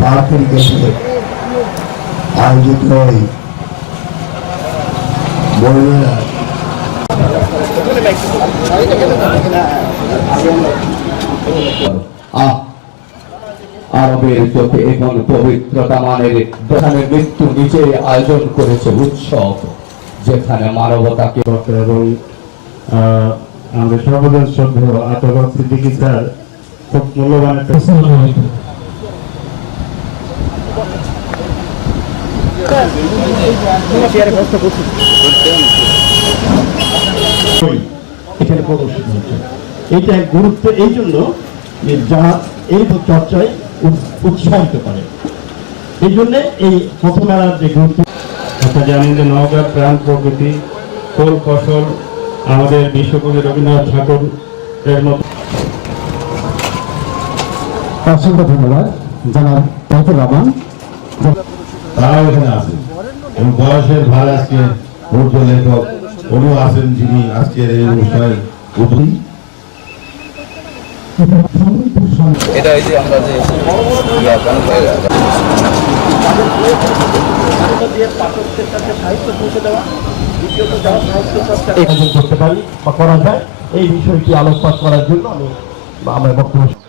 পার্কের গেটে আয়োজিত হয় বইমেলা। আরবের চোখে এবং পবিত্রতা মানের দোকানের মৃত্যু নিচে আয়োজন করেছে উৎসব, যেখানে মানবতাকে এবং আমাদের সর্বজন শ্রদ্ধেয় আতর সিদ্দিকী স্যার খুব মূল্যবান একটা এখানে প্রদর্শিত হচ্ছে। এইটা গুরুত্ব এই জন্য যে যা এই চর্চায় উৎসাহিত করে, এই জন্য এই পথমেলার যে গুরুত্ব। আপনারা জানেন যে নওগাঁর প্রাণ প্রকৃতি ফুল ফসল আমাদের বিশ্বকবি রবীন্দ্রনাথ ঠাকুরের মতো। অসংখ্য ধন্যবাদ জানাব তাইফুর রহমান। তারাও এখানে আছেন এবং বয়সের ভার আজকে ঊর্ধ্ব লেখক উনি আছেন, যিনি আজকের এই অনুষ্ঠানের উদ্বোধন। এটা এই যে আমরা যে করতে পারি বা করা যায়, এই বিষয়টি আলোকপাত করার জন্য আমরা বক্তব্য